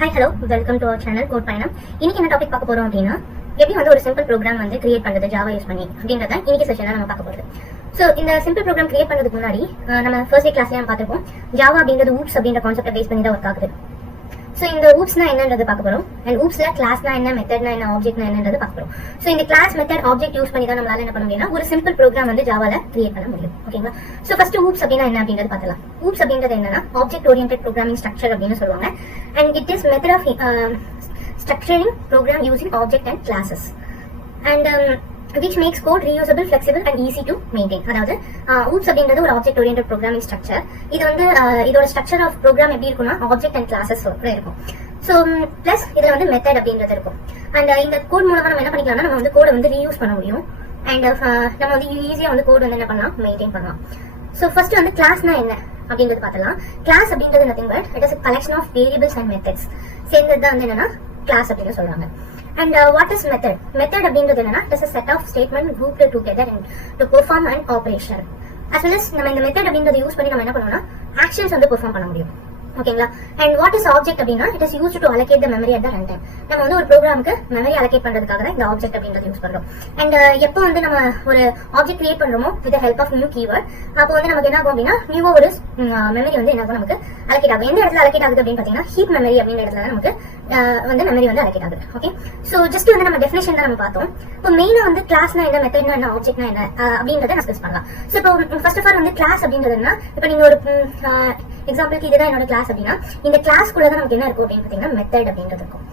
Hi hello welcome to our channel code பயணம். இன்னைக்கு என்ன டாபிக் பார்க்க போறோம் அப்படின்னா, எப்படி வந்து ஒரு சிம்பிள் ப்ரோக்ராம் வந்து கிரியேட் பண்றது ஜாவா யூஸ் பண்ணி அப்படின்றத இன்னைக்கு செஷன்ல நம்ம பார்க்க போறது. ஸோ இந்த சிம்பிள் ப்ரோக்ராம் கிரியேட் பண்றதுக்கு முன்னாடி நம்ம ஃபர்ஸ்ட் டே கிளாஸ்ல நம்ம பார்த்திருப்போம். ஜாவா அப்படின்றது ஊப்ஸ் அப்படின்ற கான்செப்டை பேஸ் பண்ணி தான் ஒர்க் ஆகுது. ஸோ இந்த ஊப்ஸ்னா என்னன்றது பார்க்க போறோம். அண்ட் ஊப்ஸ்ல கிளாஸ்னா என்ன, மெத்தட்னா என்ன, ஆப்ஜெக்ட்னா என்னன்றது பார்க்க போறோம். ஸோ இந்த கிளாஸ் மெத்தட் ஆப்ஜெக்ட் யூஸ் பண்ணி தான் நம்மளால என்ன பண்ண முடியும்னா ஒரு சிம்பிள் ப்ரோக்ராம் வந்து ஜாவால கிரியேட் பண்ண முடியும். ஓகேங்களா? ஸோ ஃபர்ஸ்ட் ஊப்ஸ் அப்படின்னா என்ன அப்படின்றது பார்க்கலாம். ஊப்ஸ் அப்படின்றது என்னன்னா ஆப்ஜெக்ட் ஓரியன்டட் ப்ரோக்ராமிங் ஸ்ட்ரக்சர் அப்படின்னு சொல்லுவாங்க. And it is method of structuring program using object and classes and which makes code reusable, flexible and easy to maintain. அதாவது oops அப்படின்றது ஒரு ஆப்ஜெக்ட் ஓரியன்டட் ப்ரோக்ராமிங் ஸ்ட்ரக்சர். இது வந்து இதோட ஸ்ட்ரக்சர் ஆஃப் ப்ரோக்ராம் எப்படி இருக்கும்னா ஆப்ஜெக்ட் அண்ட் கிளாஸஸ் இருக்கும். So plus இதுல வந்து மெத்தட் அப்படின்றது இருக்கும். அண்ட் இந்த கோட் மூலமா நம்ம என்ன பண்ணிக்கலாம்னா நம்ம வந்து கோடை வந்து ரீயூஸ் பண்ண முடியும். அண்ட் நம்ம வந்து ஈஸியா வந்து கோட் வந்து என்ன பண்ணலாம், மெயின்டைன் பண்ணலாம். ஸோ ஃபர்ஸ்ட் வந்து கிளாஸ்னா என்ன அப்படின்றது பார்த்தலாம். கிளாஸ் அப்படின்றது nothing but it is a collection of variables and methods சேர்ந்தது தான் வந்து என்னன்னா கிளாஸ் அப்படின்னு சொல்றாங்க. And what is method? Method அப்படின்றது என்னன்னா it is a set of statement grouped together and to perform an operation. As well as நம்ம இந்த மெத்தட் அப்படின்றத யூஸ் பண்ணி நம்ம என்ன பண்ணுவோம்னா ஆக்ஷன்ஸ் வந்து பெர்ஃபார்ம் பண்ண முடியும். ஓகேங்களா? அண்ட் வாட் இஸ் ஆப்ஜெக்ட் அப்படின்னா it is used to allocate the memory at the run time. நம்ம வந்து ஒரு ப்ரோக்ராமுக்கு மெமரி அலோகேட் பண்றதுக்காக தான் இந்த ஆப்ஜெக்ட் அப்படின்றது யூஸ் பண்றோம். அண்ட் எப்போ வந்து நம்ம ஒரு ஆப்ஜெக்ட் கிரியேட் பண்றோமோ with help of new keyword, அப்போ வந்து நமக்கு என்ன ஆகும் அப்படின்னா நியூவா ஒரு மெமரி வந்து என்ன ஆகும், நமக்கு அலோகேட் ஆகும். எந்த இடத்துல அலோகேட் ஆகுது அப்படின்னு பாத்தீங்கன்னா ஹீப் மெமரி அப்படின்ற இடத்துல நமக்கு வந்து மெமரி வந்து அலோகேட் ஆகுது. ஓகே, சோ ஜஸ்ட் வந்து நம்ம டெஃபினேஷன் தான் நம்ம பார்த்தோம். இப்போ மெயினா வந்து கிளாஸ்னா என்ன, மெத்தட்னா என்ன, ஆப்ஜெக்ட்னா என்ன அப்படின்றத டிஸ்கஸ் பண்ணலாம். சோ இப்போ ஃபர்ஸ்ட் ஆஃப் ஆல் வந்து கிளாஸ் அப்படின்றதுன்னா இப்போ நீங்க ஒரு எக்ஸாம்பிளுக்கு இதுதான் என்னோட கிளாஸ் அப்படின்னா இந்த கிளாஸ்க்குள்ள தான் நமக்கு என்ன இருக்கும் அப்படின்னு பாத்தீங்கன்னா மெத்தட் அப்படின்றது இருக்கும்.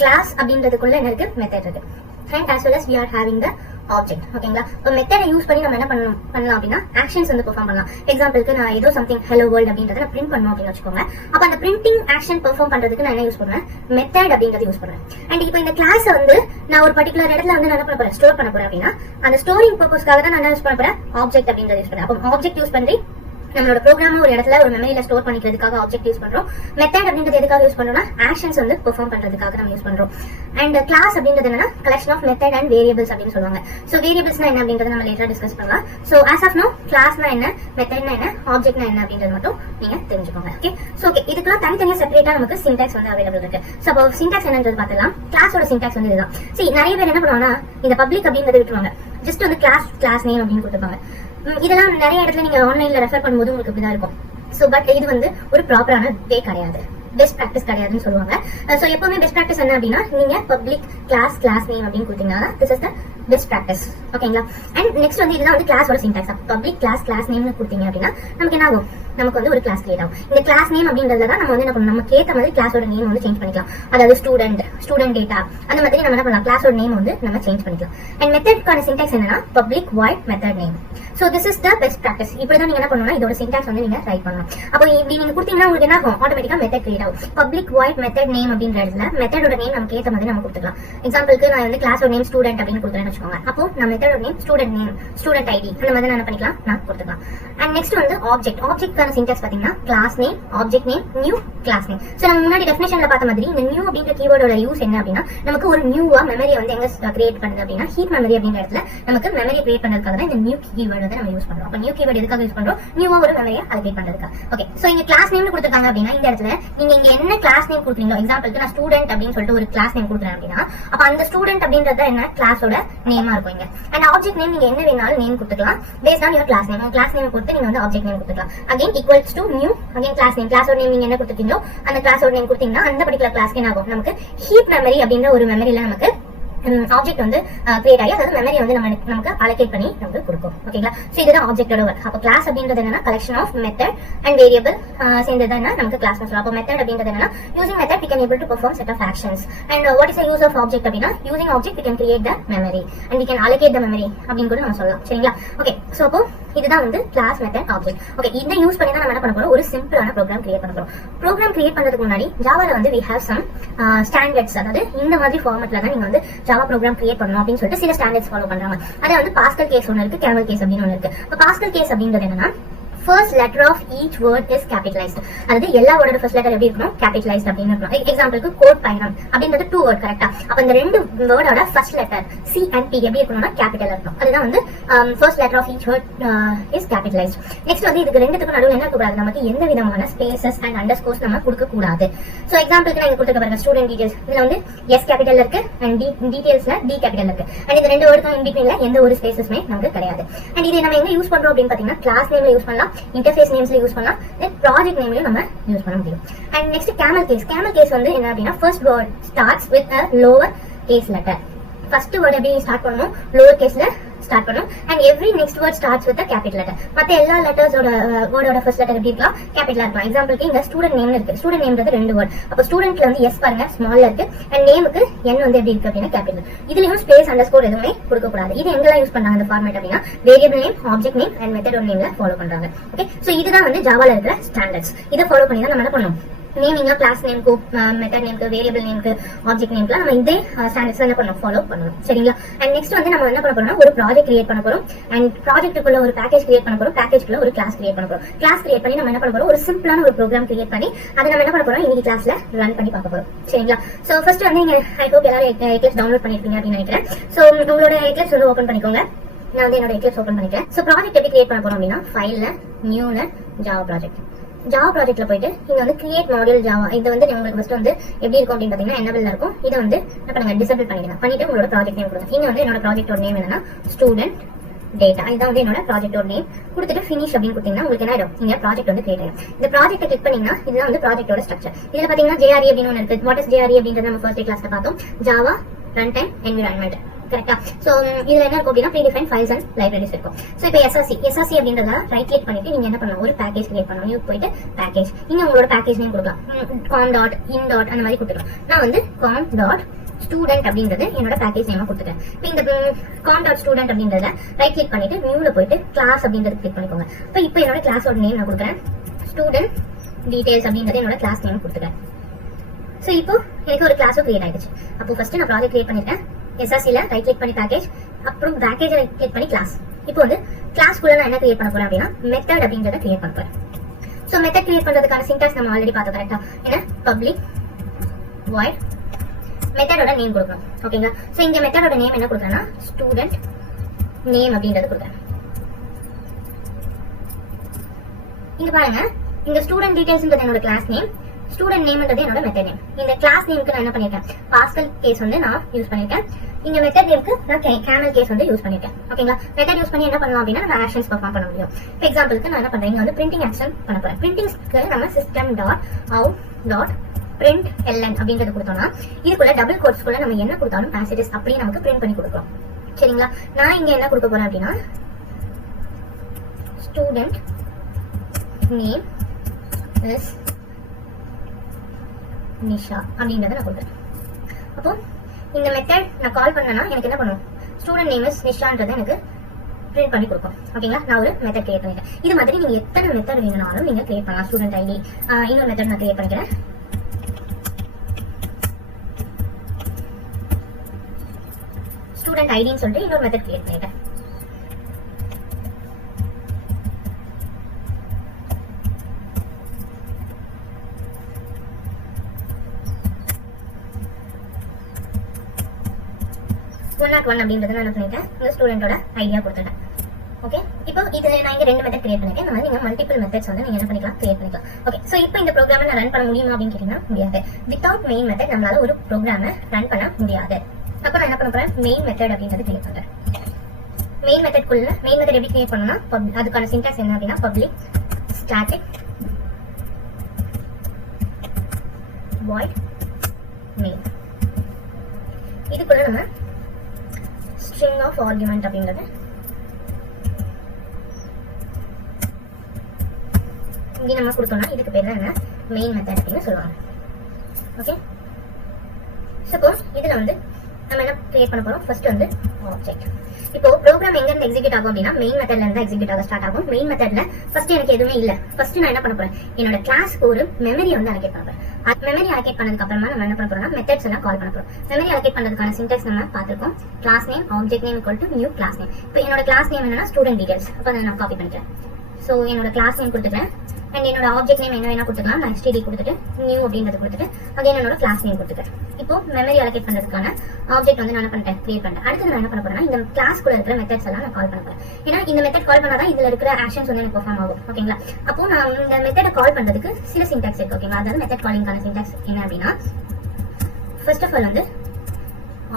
கிளாஸ் அப்படின்றதுக்குள்ள என்ன இருக்கு, மெத்தட் இருக்கு. And as well as we are having the object. ஓகேங்களா? இப்போ மெத்தடை யூஸ் பண்ணி நம்ம என்ன பண்ணலாம் அப்படின்னா ஆக்ஷன்ஸ் வந்து பெர்ஃபார்ம் பண்ணலாம். எக்ஸாம்பிளுக்கு நான் ஏதோ சம்திங் ஹலோ வேர்ல்ட் அப்படின்றத நான் பிரிண்ட் பண்ணணும் அப்படின்னு வச்சுக்கோங்க. அப்ப அந்த பிரிண்டிங் ஆக்ஷன் பெர்ஃபார்ம் பண்றதுக்கு நான் என்ன யூஸ் பண்ணுவேன், மெத்தட் அப்படின்றது யூஸ் பண்ணுவேன். அண்ட் இப்போ இந்த கிளாஸ் வந்து நான் ஒரு பர்டிகுலர் இடத்துல வந்து என்ன பண்ண போறேன், ஸ்டோர் பண்ண போறேன் அப்படின்னா அந்த ஸ்டோரிங் பர்பஸ்க்காக தான் நான் என்ன யூஸ் பண்ண போறேன், ஆப்ஜெக்ட் அப்படின்றத யூஸ் பண்ணுறேன். அப்போ ஆப்ஜெக்ட் யூஸ் பண்ணி நம்மளோட ப்ரோக்ராம் ஒரு இடத்துல ஒரு மெமரியில ஸ்டோர் பண்ணிக்கிறதுக்காக ஆப்ஜெக்ட் யூஸ் பண்றோம். மெத்தட் அப்படின்றது எதுக்காக யூஸ் பண்றோம்னா ஆக்ஷன்ஸ் வந்து பெர்ஃபார்ம் பண்றதுக்காக நம்ம யூஸ் பண்றோம். அண்ட் கிளாஸ் அப்படின்றது என்னன்னா collection of method and variables அப்படின்னு சொல்லுவாங்க. சோ வேரியபிள்ஸ்னா என்ன அப்படின்றத நம்ம லேட்டரா டிஸ்கஸ் பண்ணலாம். சோ as of now கிளாஸ்னா என்ன, மெத்தட்னா என்ன, ஆப்ஜெக்ட்னா என்ன அப்படின்றது மட்டும் நீங்க தெரிஞ்சுக்கோங்க. ஓகே, சோ ஓகே, இதுக்கெல்லாம் தனித்தனியா செப்பரேட்டா நமக்கு சின்டாக்ஸ் வந்து அவைலபிள் இருக்கு. சோ அப்போ சின்டாக்ஸ் என்னன்றது பார்த்தலாம். கிளாஸோட சின்டாக்ஸ் வந்து இதுதான். சரி, நிறைய பேர் என்ன பண்ணுவாங்கன்னா இந்த பப்ளிக் அப்படின்றத விட்டுருவாங்க. ஜஸ்ட் வந்து கிளாஸ் நேம் அப்படின்னு கொடுத்துருப்பாங்க. இதெல்லாம் நிறைய இடத்துல நீங்க ஆன்லைன்ல ரெஃபர் பண்ணும்போது உங்களுக்கு இப்படிதான் இருக்கும். சோ பட் இது வந்து ஒரு ப்ராப்பரான வே கிடையாது, பெஸ்ட் பிராக்டிஸ் கிடையாதுன்னு சொல்லுவாங்க. சோ எப்பவுமே பெஸ்ட் பிராக்டிஸ் என்ன அப்படின்னா நீங்க பப்ளிக் கிளாஸ் நேம் அப்படின்னு கொடுத்தீங்கன்னா this is the best practice. ஓகேங்களா? அண்ட் நெக்ஸ்ட் வந்து இதுதான் வந்து கிளாஸோட சின்டாக்ஸ். பப்ளிக் கிளாஸ் நேம்னு கொடுத்தீங்க அப்படின்னா நமக்கு என்ன ஆகும், நமக்கு வந்து ஒரு கிளாஸ் கிரியேட் ஆகும். இந்த கிளாஸ் நேம் அப்படின்றதுல தான் நம்ம வந்து என்ன பண்ணணும், நமக்கு ஏற்ற மாதிரி கிளாஸோட நேம் வந்து சேஞ்ச் பண்ணிக்கலாம். அதாவது ஸ்டூடெண்ட் டேட்டா அந்த மாதிரி நம்ம என்ன பண்ணலாம், கிளாஸோட நேம் வந்து நம்ம சேஞ்ச் பண்ணிக்கலாம். அண்ட் மெத்தட்கான சின்டாக்ஸ் என்னன்னா public void method name. So this is the best practice. இப்படிதான் நீங்க என்ன பண்ணணும்னா இதோட சின்டாக்ஸ் வந்து நீங்க ரைட் பண்ணலாம். அப்போ இப்படி நீங்க கொடுத்தீங்கன்னா உங்களுக்கு என்ன ஆகும், ஆட்டோமேட்டிக்கா மெத்தட் கிரியேட் ஆகும். பப்ளிக் வாய்ட் மெத்தட் நேம் அப்படின்ற இடத்துல மெத்தடோட நேம் நமக்கு ஏற்ற மாதிரி நம்ம கொடுத்துக்கலாம். எக்ஸாம்பிளுக்கு நான் வந்து கிளாஸோட நேம் ஸ்டூடெண்ட் அப்படின்னு கொடுக்குறேன்னு வச்சுக்கோங்க. அப்போ நான் மெத்தடோட நேம் ஸ்டூடெண்ட் ஐடி அந்த மாதிரி நான் என்ன பண்ணிக்கலாம், நான் கொடுத்துக்கலாம். அண்ட் நெக்ஸ்ட் வந்து ஆப்ஜெக்ட்கான சின்டாக்ஸ் பாத்தீங்கன்னா class name, object name, new class name. So நம்ம முன்னாடி டெஃபினேஷன்ல பார்த்த மாதிரி இந்த நியூ அப்படின்ற கீவேர்டோட யூஸ் என்ன அப்படின்னா நமக்கு ஒரு நியூவா மெமரியை வந்து எங்க கிரியேட் பண்ணுது அப்படின்னா ஹீப் மெமரி அப்படின்ற இடத்துல நமக்கு மெமரி கிரியேட் பண்றதுக்காக தான் இந்த நியூ கீவேர்ட் வந்து நம்ம யூஸ் பண்றோம். அப்ப நியூ கீவேர்ட் எதுக்காக யூஸ் பண்றோம், நியூவா ஒரு மெமரியை அலோகேட் பண்றதுக்காக. ஓகே, சோ இங்க கிளாஸ் நேம்னு கொடுத்திருக்காங்க அப்படின்னா இந்த இடத்துல நீங்க இங்க என்ன கிளாஸ் நேம் கொடுக்குறீங்களோ, எக்ஸாம்பிளுக்கு நான் ஸ்டூடெண்ட் அப்படின்னு சொல்லிட்டு ஒரு கிளாஸ் நேம் கொடுக்குறேன் அப்படின்னா அப்ப அந்த ஸ்டூடெண்ட் அப்படின்றது என்ன கிளாஸோட நேமா இருக்கும் இங்க. அண்ட் ஆப்ஜெக்ட் நேம் நீங்க என்ன வேணாலும் நேம் கொடுத்துக்கலாம் based on your class name. Class name கொடுத்து நீங்க வந்து ஆப்ஜெக்ட் நேம் கொடுத்துக்கலாம். Again equals to new, again class name, கிளாஸோட நேம் நீங்க என்ன கொடுத்துட்டீங்களோ அந்த கிளாஸோட நேம் கொடுத்தீங்கன்னா அந்த பர்டிகுலர் கிளாஸ்க்கு என்ன ஆகும், நமக்கு ஹீப் மெமரி அப்படின்ற ஒரு மெமரியில நமக்கு ஆப்ஜெக்ட் வந்து கிரியேட் ஆகி அதாவது மெமரி வந்து நமக்கு அலோகேட் பண்ணி நமக்கு கொடுக்கும். ஓகேங்களா? சோ இதுதான் ஆப்ஜெக்டோட ஒர்க். அப்போ கிளாஸ் அப்படின்றது என்னன்னா collection of method and variable சேர்ந்தது என்ன நமக்கு கிளாஸ் சொல்லலாம். அப்போ மெத்தட் அப்படின்றது என்னன்னா using method we can able to perform set of actions. and what is the use of object அப்படின்னா using object we can create the memory and we can allocate the memory அப்படின்னு கூட நம்ம சொல்லலாம். சரிங்களா? Okay, so அப்போ இதுதான் வந்து class method object. Okay, இதை யூஸ் பண்ணி தான் நம்ம என்ன பண்ண போறோம், ஒரு சிம்பிளான ப்ரோக்ராம் கிரியேட் பண்ண போறோம். ப்ரோக்ராம் கிரியேட் பண்றதுக்கு முன்னாடி ஜாவால வந்து we have some standards. அதாவது இந்த மாதிரி ஃபார்மட்ல தான் நீங்க வந்து ஜாவா ப்ரோக்ராம் கிரியேட் பண்ணணும் அப்படின்னு சொல்லிட்டு சில ஸ்டாண்டர்ட்ஸ் ஃபாலோ பண்றாங்க. அது வந்து பாஸ்கல் கேஸ் ஒன்று இருக்கு, கேமல் கேஸ் அப்படின்னு ஒன்று இருக்கு. இப்போ பாஸ்கல் கேஸ் அப்படின்றது என்னன்னா first letter of each word is capitalized. அதாவது எல்லா வேர்டோட ஃபர்ஸ்ட் லெட்டர் எப்படி இருக்கணும், கேபிட்டலைஸ்ட் அப்படின்னு இருக்கணும். எக்ஸாம்பிளுக்கு கோட் பயணம் அப்படின்றது 2 வேர்ட் கரெக்டா. அப்ப இந்த ரெண்டு வேர்டோட first letter C and P எப்படி இருக்கணும்னா கேபிட்டல் இருக்கணும். அதுதான் வந்து first letter of each word is capitalised. Next வந்து இதுக்கு ரெண்டுத்துக்கும் நடுவில் என்ன இருக்க கூடாது, நமக்கு எந்த விதமான ஸ்பேசஸ் அண்ட் அண்டர்ஸ்கோர்ஸ் நம்ம கொடுக்க கூடாது. சோ எக்ஸாம்பிளுக்கு நான் இங்க கொடுத்துக்க பாருங்க, ஸ்டூடெண்ட் டீடைல்ஸ், இதுல வந்து S கேபிட்டல் இருக்கு அண்ட் டீடைல்ஸ்ல D கேபிட்டல் இருக்கு. அண்ட் இந்த ரெண்டு வேர்டுக்கும் இன் பிட்வீன்ல எந்த ஒரு ஸ்பேசஸ்மே நமக்கு கிடையாது. அண்ட் இதை நம்ம எங்க யூஸ் பண்றோம் அப்படின்னு பாத்தீங்கன்னா கிளாஸ் நேம்ல யூஸ் பண்ணலாம், இன்டர்ஃபேஸ் நேம்ஸ்ல யூஸ் பண்ணலாம், தென் ப்ராஜெக்ட் நேம்லயும் நம்ம யூஸ் பண்ண முடியும். And next camel case. Camel case வந்து என்ன அப்படின்னா first word starts with a lower case letter. First word எப்படி ஸ்டார்ட் பண்ணணும், லோவர் கேஸ்ல ஸ்டார்ட் பண்ணணும். And every next word starts with capital letter. மத்த எல்லா லெட்டர்ஸோட வேர்டோட ஃபர்ஸ்ட் லெட்டர் எப்படி இருக்கலாம், கேபிட்டலா இருக்கலாம். எக்ஸாம்பிளுக்கு இங்க ஸ்டூடெண்ட் நேம் இருக்கு, ஸ்டூடெண்ட் நேம்ன்றது 2 வேர்ட். அப்ப ஸ்டூடெண்ட்ல வந்து S பாருங்க ஸ்மால்ல இருக்கு, அண்ட் நேமுக்கு N வந்து எப்படி இருக்கு அப்படின்னா கேபிட்டல். இதுலயும் ஸ்பேஸ் அண்டர்ஸ்கோர் எதுவுமே கொடுக்க கூடாது. இது எங்கெல்லாம் யூஸ் பண்றாங்க இந்த ஃபார்மேட் அப்படின்னா variable name, object name and method நேம்ல ஃபாலோ பண்றாங்க. ஓகே, சோ இதுதான் வந்து ஜாவால இருக்கிற ஸ்டாண்டர்ட்ஸ். இதை ஃபாலோ பண்ணி தான் நம்ம என்ன பண்ணணும், நேமிங்க கிளாஸ் நேம்க்கு, மெத்தட் நேம்க்கு, வேரியபிள் நேம்க்கு, ஆப்ஜெக்ட் நேம்க்கு நம்ம இதே ஸ்டாண்டர்ட்ஸ் என்ன பண்ணணும், ஃபாலோ பண்ணணும். சரிங்களா. அண்ட் நெக்ஸ்ட் வந்து நம்ம என்ன பண்ண போறோம்னா ஒரு ப்ராஜெக்ட் கிரியேட் பண்ண போறோம். அண்ட் ப்ராஜெக்ட்டுக்குள்ள ஒரு பேக்கேஜ் கிரியேட் பண்ண போறோம், பேக்கேஜ்க்குள்ள ஒரு கிளாஸ் கிரியேட் பண்ண போறோம். கிளாஸ் கிரியேட் பண்ணி நம்ம என்ன பண்ண போறோம், ஒரு சிம்பிளான ஒரு ப்ரோக்ராம் கிரியேட் பண்ணி அதை நம்ம என்ன பண்ண போறோம், இன்னைக்கு கிளாஸ்ல ரன் பண்ணி பார்க்க போறோம். சரிங்களா. சோ ஃபர்ஸ்ட் வந்து நீங்க ஐ ஹோப் எல்லாரும் எக்லிப்ஸ் டவுன்லோட் பண்ணிருப்பீங்க அப்படின்னு நினைக்கிறேன். சோ உங்களோட எக்லிப்ஸ் வந்து ஓபன் பண்ணிக்கோங்க. நான் வந்து என்னோட எக்லிப்ஸ் ஓபன் பண்ணிக்கிறேன். சோ ப்ராஜெக்ட் எப்படி கிரியேட் பண்ண போறோம் அப்படின்னா ஃபைல்ல நியூல ஜாவா ப்ராஜெக்ட். ஜாவா ப்ராஜெக்ட்ல போயிட்டு இங்க வந்து கிரியேட் மாடியூல் ஜாவா, இது வந்து உங்களுக்கு ஃபர்ஸ்ட் வந்து எப்படி இருக்கும் அப்படின்னு பாத்தீங்கன்னா எனபிள்ல இருக்கும். இதை வந்து என்ன பண்ணுங்க, டிசேபிள் பண்ணிடுங்க. பண்ணிட்டு உங்களோட ப்ராஜெக்ட் நேம் கொடுங்க. இங்க வந்து என்னோட ப்ராஜெக்டோட நேம் என்னன்னா ஸ்டூடெண்ட் டேட்டா. இதான் வந்து என்னோட ப்ராஜெக்டோட நேம். கொடுத்துட்டு ஃபினிஷ் அப்படின்னு கொடுத்தீங்கன்னா உங்களுக்கு என்ன ஆயிடும், இங்க ப்ராஜெக்ட் வந்து கிரியேட் ஆயிடும். இந்த ப்ராஜெக்ட் கிளிக் பண்ணீங்கன்னா இதுதான் வந்து ப்ராஜெக்டோட ஸ்ட்ரக்சர். இதுல பாத்தீங்கன்னா JRE அப்படின்னு ஒன்று இருக்கு. வாட் இஸ் JRE அப்படின்றது நம்ம ஃபர்ஸ்ட் கிளாஸ்ல பார்த்தோம். ஜாவா ரன் டைம் என்விரான்மெண்ட் கரெக்டா. சோ இதுல என்ன இருக்கும் அப்படின்னா ப்ரீடிஃபைன் ஃபைல்ஸ் அண்ட் லைப்ரரிஸ் இருக்கும். சோ இப்போ SRC அப்படின்றத ரைட் கிளிக் பண்ணிட்டு நீங்க என்ன பண்ணணும், ஒரு பேக்கேஜ் கிரியேட் பண்ணணும். நீங்க போயிட்டு பேக்கேஜ், இங்க உங்களோட பேக்கேஜ் நேம் கொடுக்கலாம். com டாட் in டாட் அந்த மாதிரி கொடுத்துக்கலாம். நான் வந்து com டாட் ஸ்டூடெண்ட் அப்படின்றது என்னோட பேக்கேஜ் நேமா கொடுத்துட்டேன். இப்போ இந்த com டாட் ஸ்டூடெண்ட் அப்படின்றத ரைட் கிளிக் பண்ணிட்டு நியூல போயிட்டு கிளாஸ் அப்படின்றது கிளிக் பண்ணிக்கோங்க. இப்போ என்னோட கிளாஸோட நேம் நான் கொடுக்குறேன், ஸ்டூடெண்ட் டீடைல்ஸ் அப்படின்றது என்னோட கிளாஸ் நேம் கொடுத்துட்டேன். சோ இப்போ எனக்கு ஒரு கிளாஸும் கிரியேட் ஆயிடுச்சு. அப்போ ஃபர்ஸ்ட் நான் ப்ராஜெக்ட் கிரியேட் பண்ணிட்டேன். SRCல ரைட் கிளிக் பண்ணி பேக்கேஜ், அப்புறம் பேக்கேஜ் ரைட் கிளிக் பண்ணி கிளாஸ். இப்போ வந்து கிளாஸ்க்குள்ள நான் என்ன கிரியேட் பண்ண போறேன் அப்படின்னா மெத்தட் அப்படின்றத கிரியேட் பண்ண போறேன். சோ மெத்தட் கிரியேட் பண்றதுக்கான சின்டாக்ஸ் நம்ம ஆல்ரெடி பார்த்தோம் கரெக்ட்டா. என்ன பப்ளிக் வாய்ட் மெத்தடோட நேம் கொடுக்கணும். ஓகேங்களா. சோ இங்க மெத்தடோட நேம் என்ன கொடுக்கறேன்னா ஸ்டூடெண்ட் நேம் அப்படின்றது கொடுக்கறேன். இங்க பாருங்க, இந்த ஸ்டூடெண்ட் டீடைல்ஸ்ன்றது என்னோட கிளாஸ் நேம், ஸ்டூடெண்ட் நேம்ன்றது என்னோட மெத்தட் நேம். இந்த கிளாஸ் நேமுக்கு நான் என்ன பண்ணிருக்கேன், பாஸ்கல் கேஸ் வந்து நான் யூஸ் பண்ணிருக்கேன். இந்த மெத்தட் நேமுக்கு நான் கேமல் கேஸ் வந்து யூஸ் பண்ணிருக்கேன். ஓகேங்களா. மெத்தட் யூஸ் பண்ணி என்ன பண்ணலாம் அப்படின்னா நம்ம ஆக்ஷன்ஸ் பெர்ஃபார்ம் பண்ண முடியும். இப்போ எக்ஸாம்பிளுக்கு நான் என்ன பண்றேன், இங்க வந்து பிரிண்டிங் ஆக்ஷன் பண்ண போறேன். பிரிண்டிங்க்கு நம்ம system dot out dot print ln அப்படின்றது கொடுத்தோம்னா இதுக்குள்ள டபுள் கோட்ஸ்க்குள்ள நம்ம என்ன கொடுத்தாலும் பேசேஜஸ் அப்படியே நமக்கு பிரிண்ட் பண்ணி கொடுக்கும். சரிங்களா. நான் இங்க என்ன கொடுக்க போறேன் அப்படின்னா ஸ்டூடெண்ட் நேம் இஸ் நிஷா அப்படின்றத நான் கொடுக்குறேன். அப்போ இந்த மெத்தட் நான் கால் பண்ணனா எனக்கு என்ன பண்ணும், ஸ்டூடெண்ட் நேம் இஸ் நிஷான்றதை எனக்கு பிரிண்ட் பண்ணி கொடுக்கும். ஓகேங்களா. நான் ஒரு மெத்தட் கிரியேட் பண்ணிட்டேன். இது மாதிரி நீங்க எத்தனை மெத்தட் வேணும்னாலும் நீங்க கிரியேட் பண்ணலாம். ஸ்டூடெண்ட் ஐடி, இன்னொரு மெத்தட் நான் கிரியேட் பண்ணிக்கிறேன். ஸ்டூடெண்ட் ஐடின்னு சொல்லிட்டு இன்னொரு மெத்தட் கிரியேட் பண்ணிட்டேன். ஒன் அப்படின்றத நான் என்ன பண்ணிட்டேன், இந்த ஸ்டூடெண்டோட ஐடியா கொடுத்துட்டேன். ஓகே. இப்போ இது நான் இங்க 2 மெத்தட் கிரியேட் பண்ணிருக்கேன். இந்த மாதிரி நீங்க மல்டிபிள் மெத்தட்ஸ் வந்து நீங்க என்ன பண்ணிக்கலாம், கிரியேட் பண்ணிக்கலாம். ஓகே. சோ இப்போ இந்த ப்ரோக்ராமை நான் ரன் பண்ண முடியுமா அப்படின்னு கேட்டீங்கன்னா முடியாது. வித்தவுட் மெயின் மெத்தட் நம்மளால ஒரு ப்ரோக்ராமை ரன் பண்ண முடியாது. அப்ப நான் என்ன பண்ண போறேன், மெயின் மெத்தட் அப்படின்றது கிரியேட் பண்றேன். மெயின் மெத்தட்குள்ள மெயின் மெத்தட் எப்படி கிரியேட் பண்ணனும்னா அதுக்கான சின்டாக்ஸ் என்ன அப்படின்னா பப்ளிக் ஸ்டாட்டிக் void main. இதுக்குள்ள நம்ம string of argument அப்படிங்கறது இங்க நம்ம கொடுத்தோம்னா இதுக்கு பேர் என்ன, மெயின் மெத்தட் அப்படின்னு சொல்லுவாங்க. ஓகே. சப்போஸ் இதுல வந்து நம்ம என்ன கிரியேட் பண்ண போறோம், ஃபர்ஸ்ட் வந்து ஆப்ஜெக்ட். இப்போ ப்ரோக்ராம் எங்க இருந்து எக்ஸிக்யூட் ஆகும் அப்படின்னா மெயின் மெத்தட்ல இருந்து எக்ஸிக்யூட் ஆக ஸ்டார்ட் ஆகும். மெயின் மெத்தட்ல ஃபர்ஸ்ட் எனக்கு எதுவுமே இல்ல. ஃபர்ஸ்ட் நான் என்ன பண்ண போறேன், என்னோட கிளாஸ்க்கு ஒரு மெமரி வந்து அலோகேட் பண்ண போறேன். மெமரி அலோகேட் பண்ணதுக்கு அப்புறமா நம்ம என்ன பண்ண போறோம்னா மெத்தட்ஸ் எல்லாம் கால் பண்ண போறோம். மெமரி அலோகேட் பண்றதுக்கான சின்டாக்ஸ் நம்ம பார்த்திருக்கோம். Class name object name equal to new class name. இப்போ என்னோட கிளாஸ் நேம் என்னன்னா ஸ்டூடெண்ட் டீடைல்ஸ். அப்ப அதை நான் காப்பி பண்ணிக்கிறேன். ஸோ என்னோட கிளாஸ் நேம் கொடுத்துக்கிறேன் அண்ட் என்னோட ஆப்ஜெக்ட் நேம் என்ன வேணா கொடுத்துக்கலாம். நான் std கொடுத்துட்டு நியூ அப்படின்றது கொடுத்துட்டு அகைன் என்னோட கிளாஸ் நேம் கொடுத்துக்கிறேன். இப்போ மெமரி அலோகேட் பண்றதுக்கான ஆப்ஜெக்ட் வந்து நான் என்ன பண்ணிட்டேன், கிரியேட் பண்ணிட்டேன். அடுத்து நான் என்ன பண்ண போறேன்னா இந்த கிளாஸ் கூட இருக்கிற மெத்தட்ஸ் எல்லாம் நான் கால் பண்ண போறேன். ஏன்னா இந்த மெத்தட் கால் பண்ணாதான் இதுல இருக்கிற ஆக்ஷன்ஸ் வந்து எனக்கு பெர்ஃபார்ம் ஆகும். ஓகேங்களா? அப்போ நான் இந்த மெத்தடை கால் பண்றதுக்கு சில சின்டாக்ஸ் இருக்கு. ஓகேங்களா? அதாவது மெத்தட் காலிங்கான சின்டாக்ஸ் என்ன அப்படின்னா, ஃபர்ஸ்ட் ஆஃப் ஆல் வந்து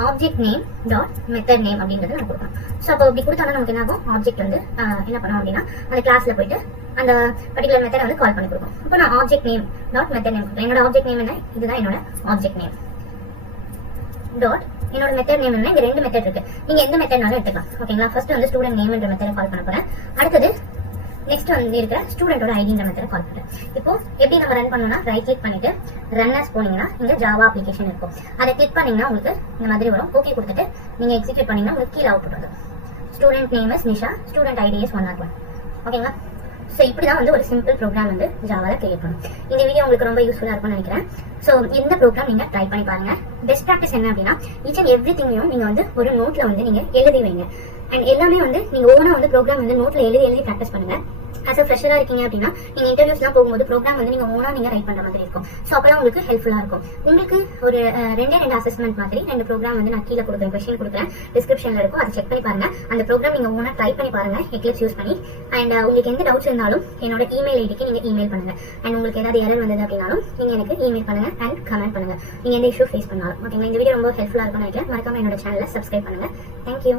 object name dot method name அப்படின்றது நான் கொடுப்பேன். ஸோ அப்போ இப்படி கொடுத்தாலும் நமக்கு என்ன ஆகும், ஆப்ஜெக்ட் வந்து என்ன பண்ணும் அப்படின்னா அந்த கிளாஸ்ல போயிட்டு அந்த பர்டிகுலர் மெத்தட் வந்து கால் பண்ணி கொடுக்கும். இப்போ நான் object name dot method name கொடுப்பேன். என்னோட ஆப்ஜெக்ட் நேம் என்ன, இதுதான் என்னோட ஆப்ஜெக்ட் நேம் டாட் என்னோட மெத்தட் நேம் என்ன. இந்த ரெண்டு மெத்தட் இருக்கு, நீங்க எந்த மெத்தட்னாலும் எடுத்துக்கலாம். ஓகேங்களா? ஃபர்ஸ்ட் வந்து ஸ்டூடெண்ட் நேம் என்ற மெத்தட் கால் பண்ண போறேன். அடுத்தது நெக்ஸ்ட் வந்து இருக்கிற ஸ்டூடெண்டோட ஐடின்ற மெத்தட் கால் பண்றேன். இப்போ எப்படி நம்ம ரன் பண்ணணும்னா ரைட் கிளிக் பண்ணிட்டு ரன் as போனீங்கன்னா இங்க ஜாவா அப்ளிகேஷன் இருக்கும். அதை கிளிக் பண்ணீங்கன்னா உங்களுக்கு இந்த மாதிரி வரும். ஓகே கொடுத்துட்டு நீங்க எக்ஸிக்யூட் பண்ணீங்கன்னா உங்களுக்கு கீழே அவுட்புட் வரும். Student name is Nisha, student ID is 101. ஓகேங்களா? ஸோ இப்படிதான் வந்து ஒரு சிம்பிள் ப்ரோக்ராம் வந்து ஜாவால கிரியேட் பண்ணும். இந்த வீடியோ உங்களுக்கு ரொம்ப யூஸ்ஃபுல்லா இருக்கும்னு நினைக்கிறேன். ஸோ இந்த ப்ரோக்ராம் நீங்க ட்ரை பண்ணி பாருங்க. பெஸ்ட் ப்ராக்டிஸ் என்ன அப்படின்னா ஈச் அண்ட் எவ்ரி திங்கையும் நீங்க வந்து ஒரு நோட்ல வந்து நீங்க எழுதி வைங்க. அண்ட் எல்லாமே வந்து நீங்க ஓனா வந்து ப்ரோக்ராம் வந்து நோட்ல எழுதி ப்ராக்டிஸ் பண்ணுங்க. ஆஸ் அ ஃப்ரெஷரா இருக்கீங்க அப்படின்னா நீங்க இன்டர்வியூஸ்லாம் போகும்போது ப்ரோக்ராம் வந்து நீங்க ஓனா நீங்க ரைட் பண்ற மாதிரி இருக்கும். ஸோ அப்பெல்லாம் உங்களுக்கு ஹெல்ப்ஃபுல்லா இருக்கும். உங்களுக்கு ஒரு ரெண்டு அசஸ்மெண்ட் மாதிரி 2 ப்ரோக்ராம் வந்து நான் கீழே கொடுக்குறேன், கொஸ்டின் கொடுக்குறேன், டிஸ்கிரிப்ஷன்ல இருக்கும். அதை செக் பண்ணி பாருங்க. அந்த ப்ரோக்ராம் நீங்க ஓனா ட்ரை பண்ணி பாருங்க எக்லிப்ஸ் யூஸ் பண்ணி. அண்ட் உங்களுக்கு எந்த டவுட்ஸ் இருந்தாலும் என்னோட இமெயில் ஐடிக்கு நீங்க இமெயில் பண்ணுங்க. அண்ட் உங்களுக்கு ஏதாவது எரர் வந்தது அப்படின்னாலும் நீங்க எனக்கு இமெயில் பண்ணுங்க அண்ட் கமெண்ட் பண்ணுங்க. நீங்க எந்த இஷ்யூ ஃபேஸ் பண்ணாலும். ஓகேங்களா? இந்த வீடியோ ரொம்ப ஹெல்ப்ஃபுல்லா இருக்கும்னு நினைக்கிறேன். மறக்காம என்னோட சேனலை சப்ஸ்கிரைப் பண்ணுங்க. தேங்க்யூ.